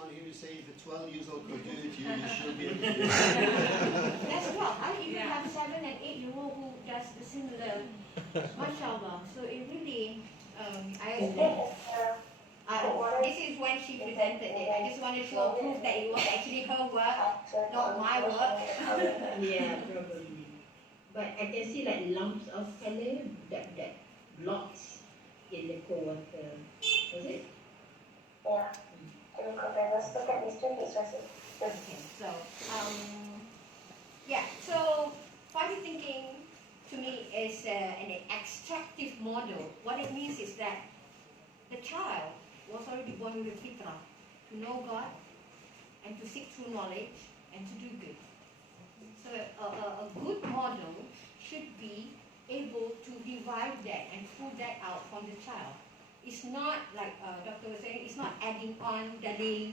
on here to say if a 12-year-old could do it, you should be able to do it. That's 12. I even have 7 and 8-year-old who does the similar, mashallah. So it really, this is when she presented it. I just want to show proof that it was actually her work, not my work. Yeah, probably. But I can see like lumps of color that blots in the cold water. Was it? Yeah. Let's look at these two pictures. Okay, so, yeah, so positive thinking to me is an extractive model. What it means is that the child was already born with a fitrah to know God and to seek true knowledge and to do good. So a good model should be able to revive that and pull that out from the child. It's not like Doctor was saying, it's not adding on dalil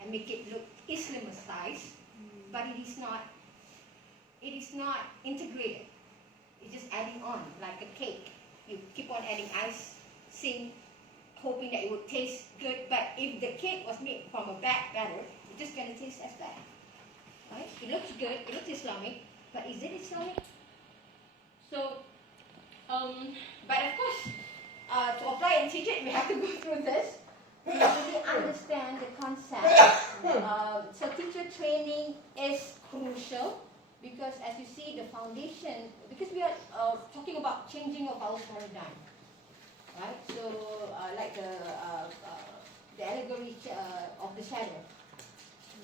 and make it look Islamicized, but it is not integrated. It's just adding on, like a cake. You keep on adding icing, hoping that it would taste good, but if the cake was made from a bad batter, it's just going to taste as bad. Right? It looks good, it looks Islamic, but is it Islamic? So, but of course, to apply and teach it, we have to go through this. We really understand the concept. So teacher training is crucial because as you see the foundation, because we are talking about changing of our paradigm. Right? So like the allegory of the shadow.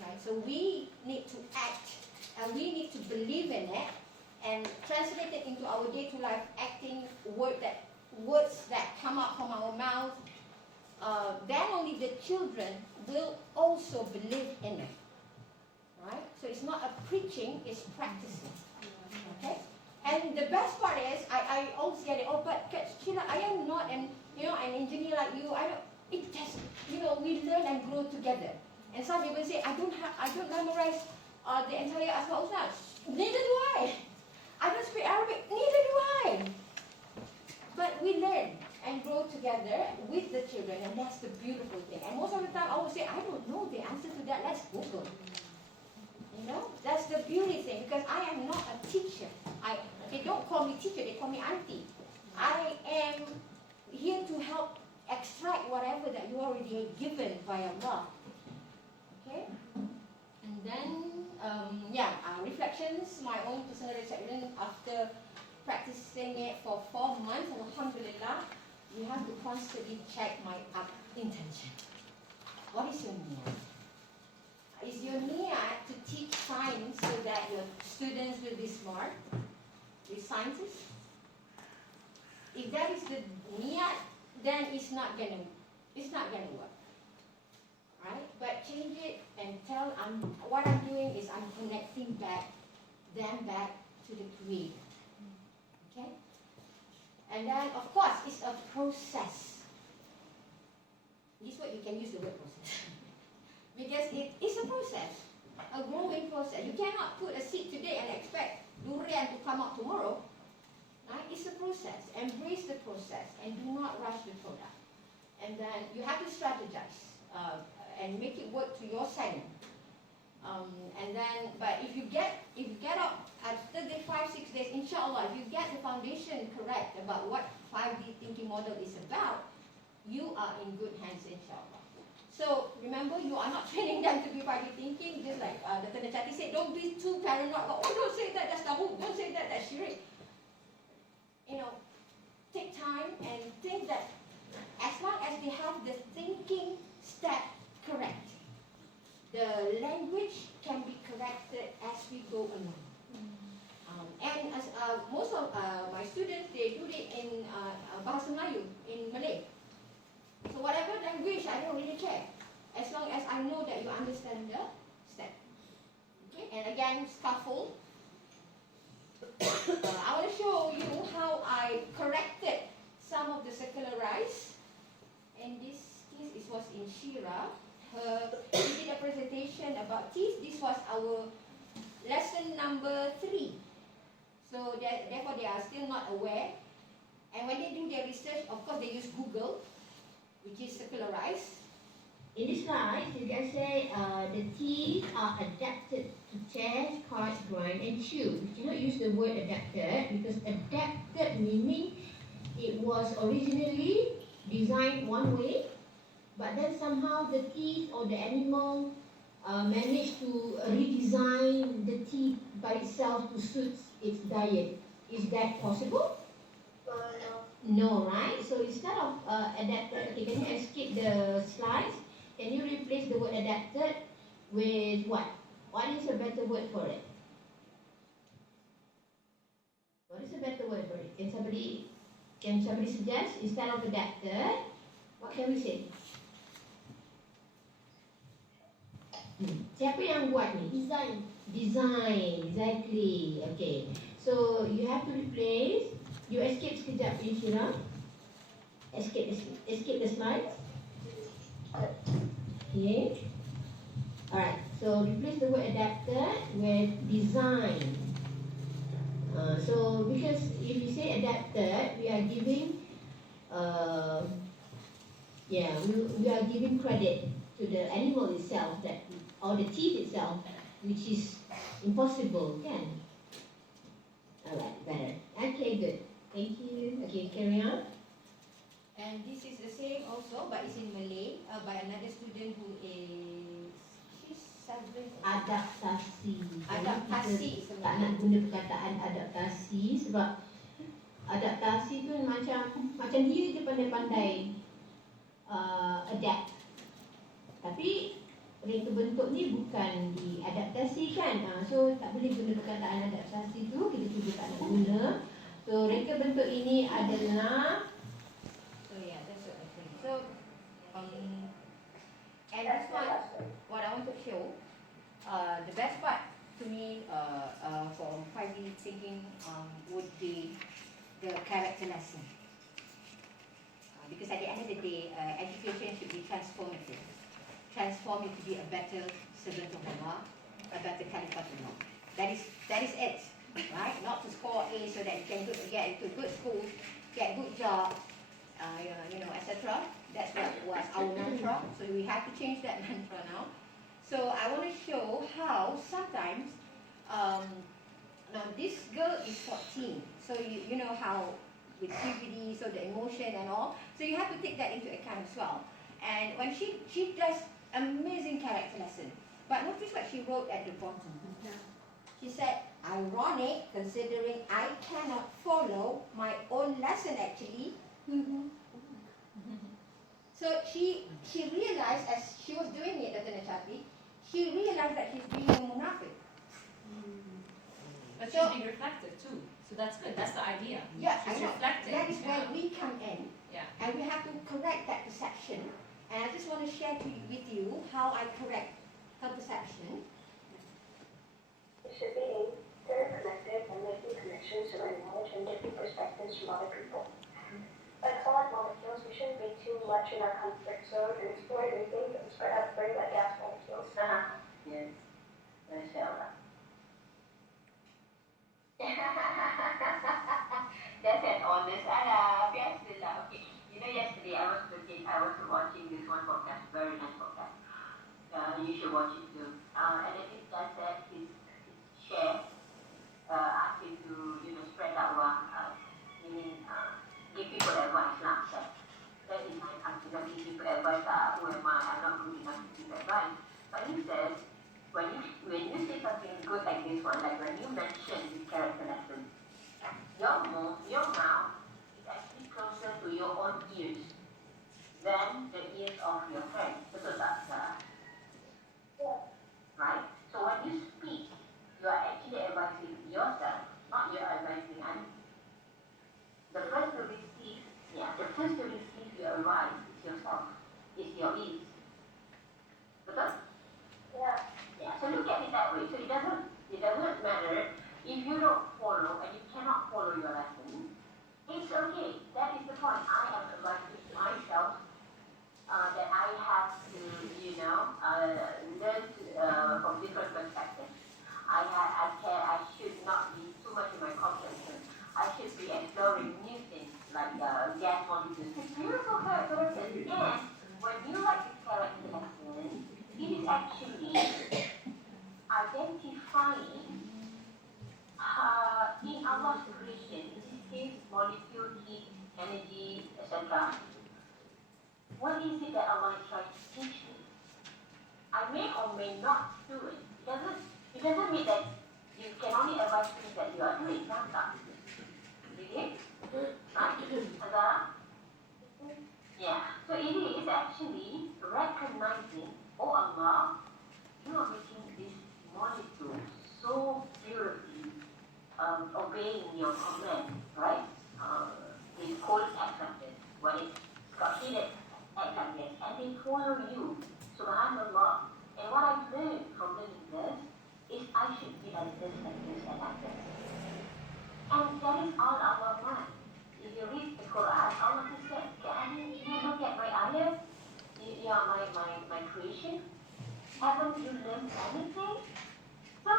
Right? So we need to act and we need to believe in it and translate it into our day-to-life acting words that come out from our mouth. Then only the children will also believe in it. Right? So it's not a preaching, it's practicing. Okay? And the best part is, I always get it, oh, but Sheila, I am not an engineer like you. It just, we learn and grow together. And some people say, I don't memorize the entire Asmaul Husna. Neither do I. I don't speak Arabic. Neither do I. But we learn and grow together with the children, and that's the beautiful thing. And most of the time, I will say, I don't know the answer to that. Let's Google. That's the beauty thing, because I am not a teacher. They don't call me teacher, they call me auntie. I am here to help extract whatever that you already given by Allah. Okay? And then, reflections, my own personal reflection after practicing it for 4 months, and alhamdulillah, you have to constantly check my intention. What is your niyat? Is your niyat to teach science so that your students will be smart, be scientists? If that is the niyat, then it's not gonna work. Right? But change it and tell what I'm doing is I'm connecting them back to the Creator. Okay? And then of course it's a process. This word you can use the word process. Because it is a process, a growing process. You cannot put a seed today and expect durian to come out tomorrow. Right? It's a process. Embrace the process and do not rush the product. And then you have to strategize and make it work to your setting. But if you get up after the 5-6 days, inshallah, if you get the foundation correct about what 5D thinking model is about, you are in good hands, inshallah. So remember, you are not training them to be 5D thinking, just like Dr. Najati said, don't be too paranoid. Oh, don't say that, that's taboo. Don't say that, that's shirik. Take time and think that as long as they have the thinking step correct, the language can be corrected as we go along. And as most of my students, they do it in Bahasa Melayu, in Malay. So whatever language, I don't really care. As long as I know that you understand the step. Okay? And again, scaffold. I want to show you how I corrected some of the circular rise. In this case, it was in Shira. We did a presentation about teeth. This was our lesson number 3. So therefore, they are still not aware. And when they do their research, of course, they use Google, which is circular rise. In this slide, you can say the teeth are adapted to tear, cut, grind, and chew. We cannot use the word adapted because adapted meaning it was originally designed one way, but then somehow the teeth or the animal managed to redesign the teeth by itself to suit its diet. Is that possible? No. No, right? So instead of adapted, okay, can you escape the slides? Can you replace the word adapted with what? What is a better word for it? What is a better word for it? Can somebody suggest instead of adapted? What can we say? Siapa yang buat ni? Design. Design, exactly. Okay. So you have to replace. You escape sekejap, Inshira. Escape the slides. Okay. Alright. So replace the word adapted with design. So because if you say adapted, we are giving, we are giving credit to the animal itself or the teeth itself, which is impossible, kan? Alright, better. Okay, good. Thank you. Okay, carry on. And this is the same also, but it's in Malay by another student who is, she's 7. Adaptasi. Adaptasi Kita tak nak guna perkataan adaptasi sebab adaptasi tu macam dia je pandai-pandai adapt. Tapi reka bentuk ni bukan diadaptasikan. So tak boleh guna perkataan adaptasi tu, kita cuba tak nak guna. So reka bentuk ini adalah, So yeah, that's what I think. So and this one, what I want to show, the best part to me for 5D thinking would be the character lesson. Because at the end of the day, education should be transformative. Transform you to be a better servant of Allah, a better caliph of Allah. That is it, right? Not to score A so that you can get into good school, get good job, etc. That's what was our mantra. So we have to change that mantra now. So I want to show how sometimes, now this girl is 14, so you know how with CBD, so the emotion and all. So you have to take that into account as well. And when she does amazing character lesson, but notice what she wrote at the bottom. She said, ironic considering I cannot follow my own lesson actually. So she realized as she was doing it, Dr. Nachati, she realized that she's being a munafik. But she's being reflective too. So that's good. That's the idea. Yeah, She's I know. reflecting. That is where we come in. Yeah. And we have to correct that perception. And I just want to share with you how I correct her perception. It should be very connected and making connections to learn knowledge and different perspectives from other people. Like solid molecules, we shouldn't be too much in our comfort zone and explore new things and spread out very like gas molecules. yes, mashallah. That's an honest biasalah. Okay, yesterday I was watching this one podcast, very nice podcast. You should watch it too. And then this guy said his share asked him to spread that one, meaning give people advice lah. That is my country. Don't give people advice. Who am I? I'm not good enough to give advice. But he says when you say something good like this one, like when you mention this character lesson, your mouth is actually closer to your own ears than the ears of your friend. Betul tak, Sarah? Right? So when you speak, you are actually advising yourself, not you're advising others. The first to receive your advice is yourself, is your ears. Betul? Yeah. Yeah, so look at it that way. So it doesn't matter if you don't follow and you cannot follow your lesson. It's okay. That is the point. I am advising myself that I have to, learn from different perspectives. I should not be too much in my comfort zone. I should be exploring new things like gas molecules. It's beautiful characteristics. And when you like this character may not do it. It doesn't mean that you can only advise things that you are doing. Not. Okay? Right? Azara? Yeah. So it is actually recognizing, oh Allah, you are making this molecule so purely obeying your command, right? It's called act like this. When it's considered act like this, and they follow you, subhanallah. And what I've learned from learning this is I should be like this, and like this. And that is all Allah wants. If you read the Quran, Allah has said, you look at my ayah, you are my creation. Haven't you learned anything? So,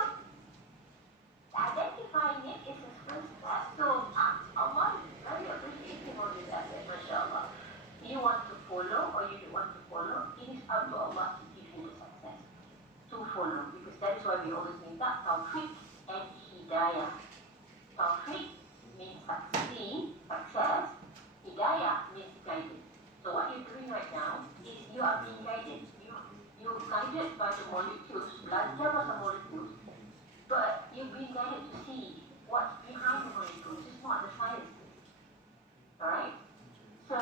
identifying it is his first step. So, Allah is very appreciative of this effort, mashallah. You want to follow or you don't want to follow, it is up to Allah to give you the success. To follow, because that is why we always minta taufiq and hidayah. Taufiq means success. Hidayah means guided. So what you're doing right now is you are being guided. You're guided by the molecules, belajar pasal molecules, but you're being guided to see what's behind the molecules. It's not the science. Alright? So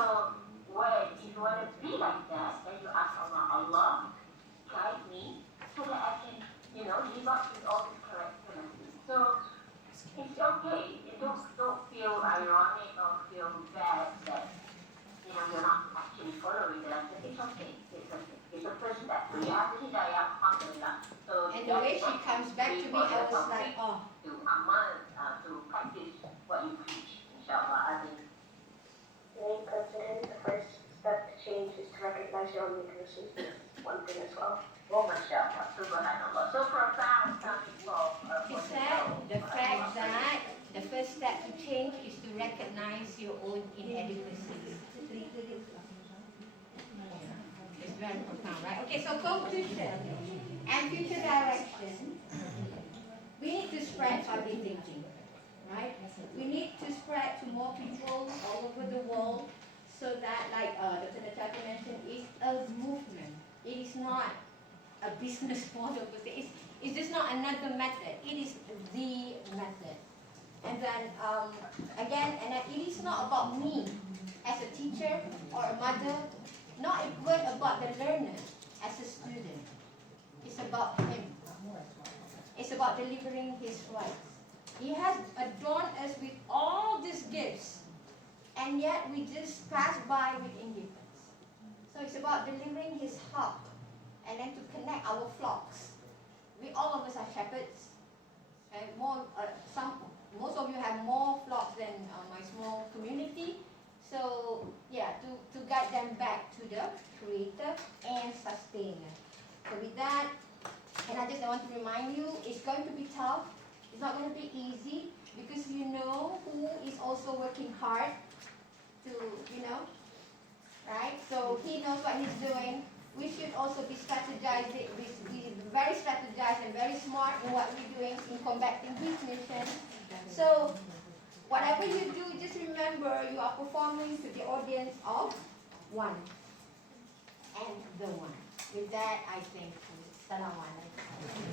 if you want to be like that, then you ask Allah, guide me so that I can, live up with all these characteristics. So it's okay. You don't feel ironic or feel bad that you're not actually following the lesson. It's okay. It's the first step. So you have the hidayah, alhamdulillah. So And the way she comes back to me, I was like, oh. To amal, to practice what you preach, inshallah. I think. Being confident, the first step to change is to recognize your own weaknesses. That's one thing as well. Oh, mashallah, subhanallah. So profound, She said the fact that the first step to change is to recognize your own inadequacies. It's very profound, right? Okay, so conclusion and future direction. We need to spread positive thinking, right? We need to spread to more people all over the world so that, like Dr. Nataka mentioned, it's a movement. It is not a business model per se. It's just not another method. It is the method. And then again, it is not about me as a teacher or a mother, not even about the learner as a student. It's about him. It's about delivering his rights. He has adorned us with all these gifts, and yet we just pass by with indifference. So it's about delivering his heart, and then to connect our flocks. All of us are shepherds, and most of you have more flocks than my small community. So yeah, to guide them back to the Creator and Sustainer. So with that, and I just want to remind you, it's going to be tough. It's not going to be easy because you know who is also working hard to, right? So he knows what he's doing. We should also be strategizing, be very strategized and very smart in what we're doing in combating his mission. So whatever you do, just remember you are performing to the audience of one and the one. With that, I thank you. Assalamu alaikum.